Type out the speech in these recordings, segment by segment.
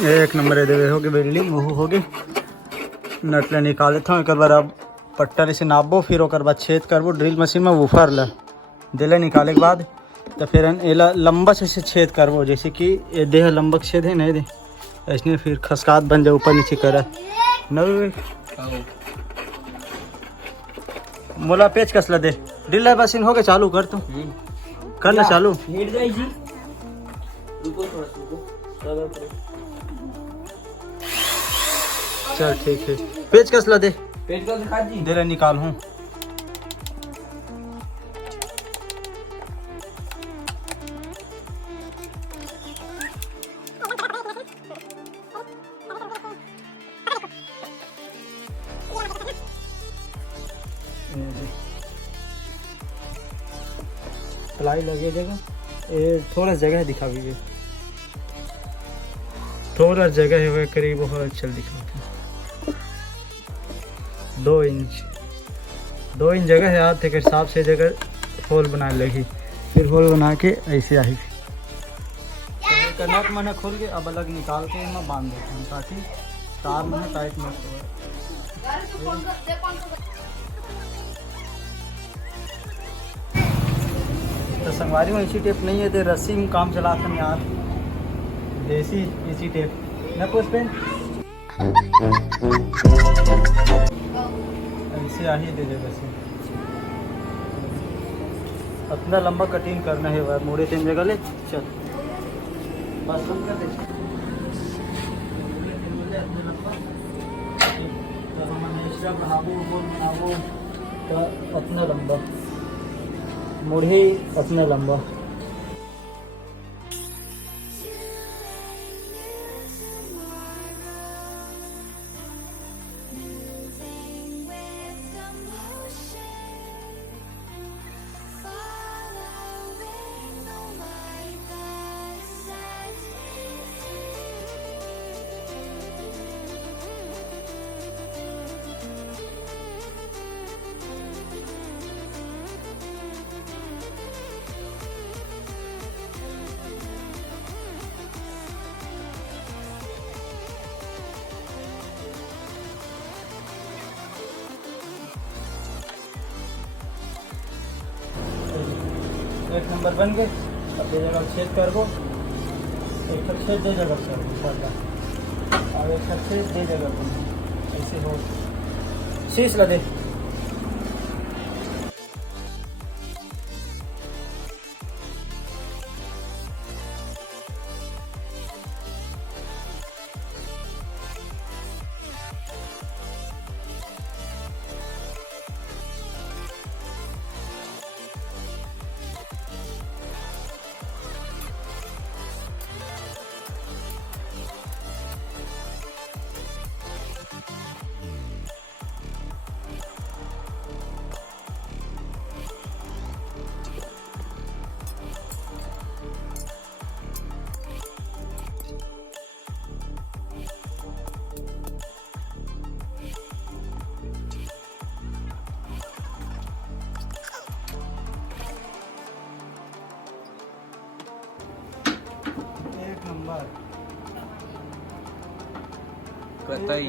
एक नंबर है देवे होगी बिल्डिंग वो होगी नटले निकाल लेता हूँ एक बार। अब पट्टर से नापबो फिर ओकर बाद छेद करबो ड्रिल मशीन में वूफर ला दिले निकाले के बाद तो फिर एला लंबा से छेद करबो जैसे कि ये देह लंबा छेद है नहीं दे ऐसे फिर खसकात बन जाए ऊपर नीचे करे नहीं मोला पेच कसला दे ड्रिल मशीन हो गए चालू कर तू कर ले चालू चल ठीक है पेच कसला दे पेट का दिखा दी दे रहे निकाल हूँ प्लाई लगे जगह ये थोड़ा जगह दिखा दीजिए थोड़ा जगह है वह करीब बहुत चल दिखाते हैं 2 इंच जगह है हाथ के हिसाब से जगह होल बना लेगी फिर होल बना के ऐसे आई तो नट मैंने खोल के अब अलग निकाल के मैं बांध देता हूँ ताकि तार में टाइट मत हो। तो संगवारी में इसी टेप नहीं है तो रस्सी में काम चलाते हैं यार देसी इसी टेप न पुष्पें ऐसे आ ही दे दे वैसे अपना लंबा कटिंग करना है वह मोड़े तीन जगह ले चल बस बंद कर दे तो अपना लंबा मुड़ी अपना लंबा एक नंबर बन गए अब दे जगह छेद कर दो एक छेद दे जगह कर दो और एक छेद दे जगह कर ऐसे हो शीश लगे कतई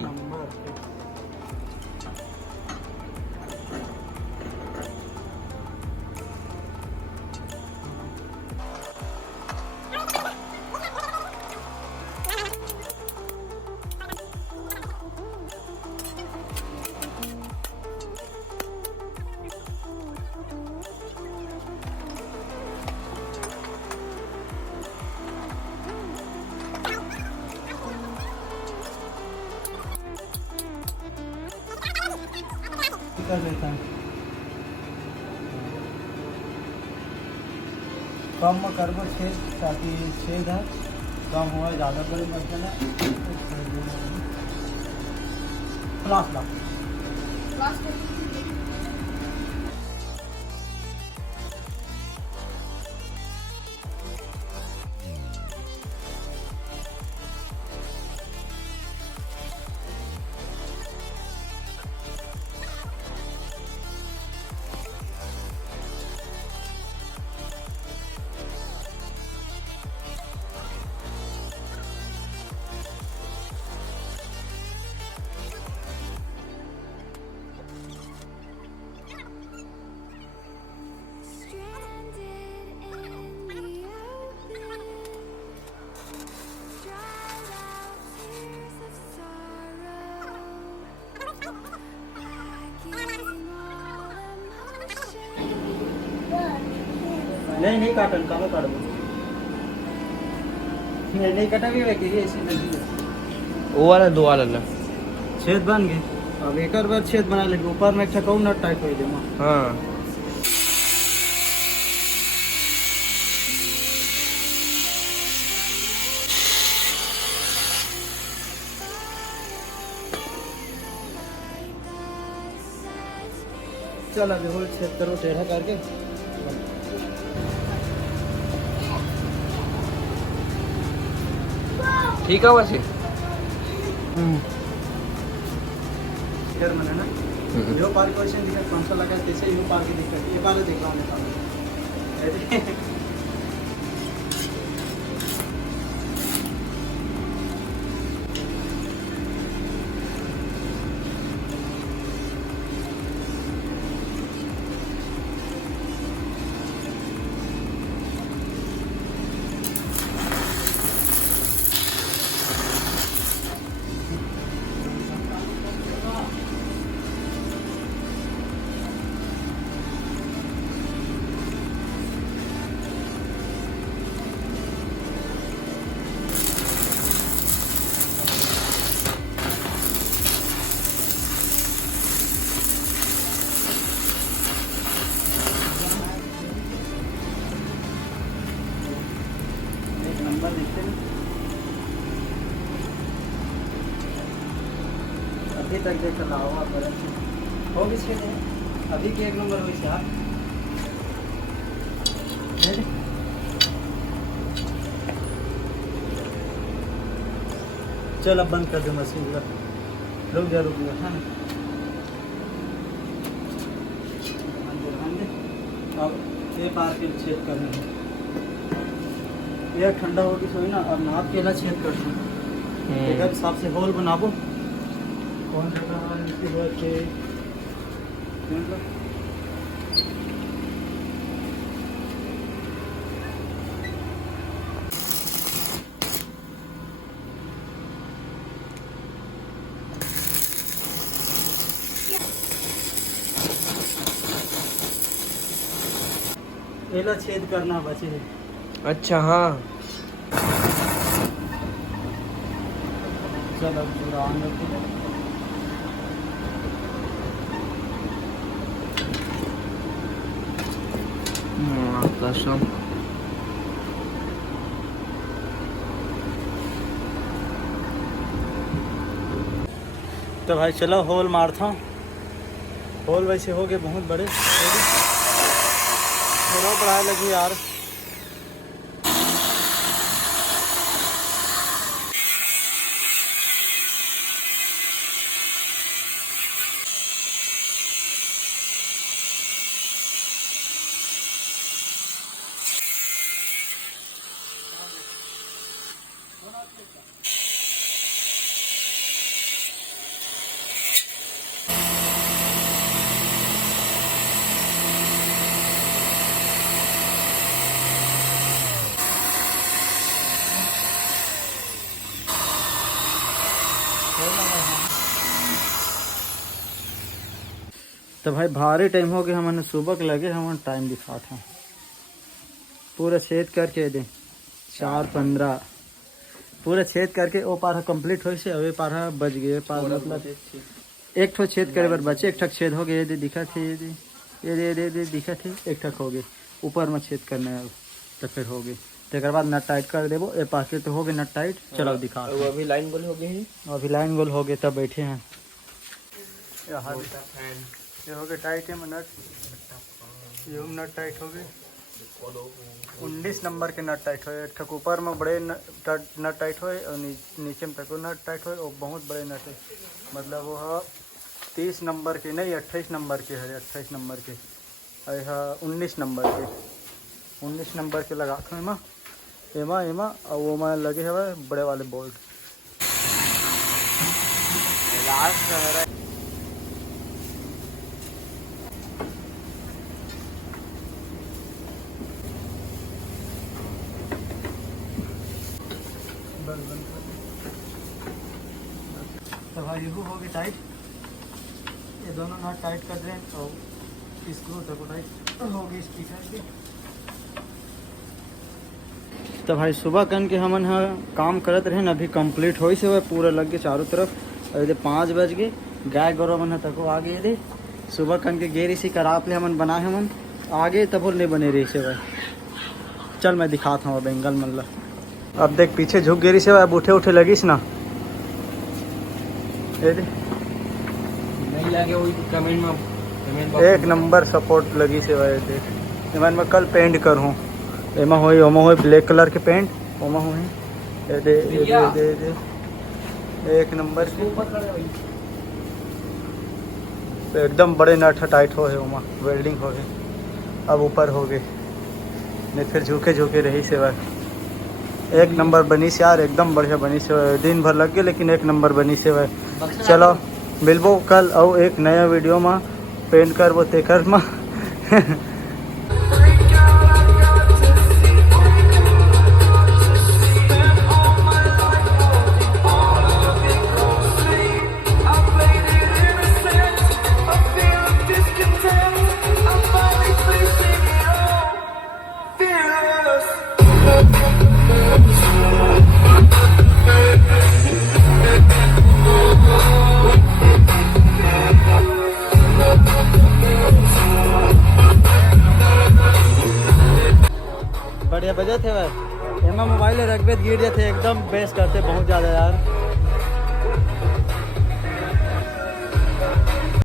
कर लेता है कम में करबो छेद ताकि छेद है कम हुआ ज़्यादा बड़े मत देना प्लास नहीं नहीं काटन कम काट दो नहीं कटा भी वे की ऐसी लगी है वो वाला दो वाला ला छेद बन गए अब एक बार छेद बना लेंगे ऊपर में अच्छा कहूँ नट टाइट हो दे माँ हाँ चल अभी होल छेद करो टेढ़ा करके ठीक है वैसे फिर मैंने ना यो पार क्वेश्चन दिखा 500 लगा कैसे यो पार की दिक्कत ये पार देख रहा हूँ नंबर देखते हैं अभी तक देख रहा होगा हो भी छेद है अभी के एक नंबर हुई यार चल अब बंद कर दे मशीन रुक जा हाँ अब ये पार के छेद करने हैं यह ठंडा होगी सोई ना और नाप के ला छेद कर दूँ एक हिसाब से होल बनाबो कौन सा इसके बाद के एला छेद करना बचे है अच्छा हाँ चल अब पूरा ऑन रखते हैं कसम तो भाई चलो होल मारता हूँ होल वैसे हो गए बहुत बड़े थोड़ा बढ़ाए लगी यार तो भाई भारी टाइम हो गया हमने सुबह के लगे हम टाइम दिखा था पूरा छेद करके दे 4:15 पूरा छेद करके वो पार कंप्लीट हो से अवे पार बच गए पार मतलब एक ठो छेद करे बार बचे एक ठक छेद हो गए ये दिखा थे ये दिखा थे एक ठक हो गए ऊपर में छेद करना है तो फिर हो गए तो बाद नट टाइट कर देवो ये पास तो हो गए नट टाइट चलो दिखा अभी लाइन गोल हो गई अभी लाइन गोल हो गए तब बैठे हैं ये हो गए टाइट है नट ये नट टाइट हो गए 19 नंबर के नट टाइट हो ठक ऊपर में बड़े नट टाइट हो और नीचे में तक नट टाइट हो और बहुत बड़े नट है मतलब वो 30 नंबर के नहीं 28 नंबर के है 28 नंबर के और 19 नंबर के 19 नंबर के लगा एमा एमा एमा और वो में लगे हुए बड़े वाले बोल्ट तो भाई यू हो गए टाइट ये दोनों नट टाइट कर दें और स्क्रू तक टाइट हो गई स्पीकर के तो भाई सुबह कन के हमन हा काम करत रहे ना, अभी कंप्लीट होई से हुए पूरा लग गए चारों तरफ। और 5 बज गए, गाय गोरु मन तको आ गए रे। सुबह कन के गेरी सी कराप ले हमन बनाए हमन आगे तब नहीं बने रही से भाई। चल मैं दिखाता हूँ बेंगल मन ला। अब देख पीछे झुक गेरी से अब उठे उठे लगिस ना, ये दे नहीं लगे वही कमेंट में, कमेंट एक नंबर सपोर्ट लगी से भाई। देख मैं कल पेंट करूँ, एमा होई ब्लैक कलर के पेंट, ओमा होई ये दे ये दे, दे, दे एक नंबर के एकदम बड़े नट टाइट हो है ओमा वेल्डिंग हो गए। अब ऊपर हो गए नहीं फिर झुके झुके रही से भाई। एक नंबर बनी से यार, एकदम बढ़िया बनी से भाई। दिन भर लग गए लेकिन एक नंबर बनी से भाई। चलो मिलबो कल और एक नया वीडियो में पेंट करबो तेकर में। बढ़िया बजे थे भाई, एमा मोबाइल रखबे गिर जाते एकदम बेस करते बहुत ज़्यादा यार।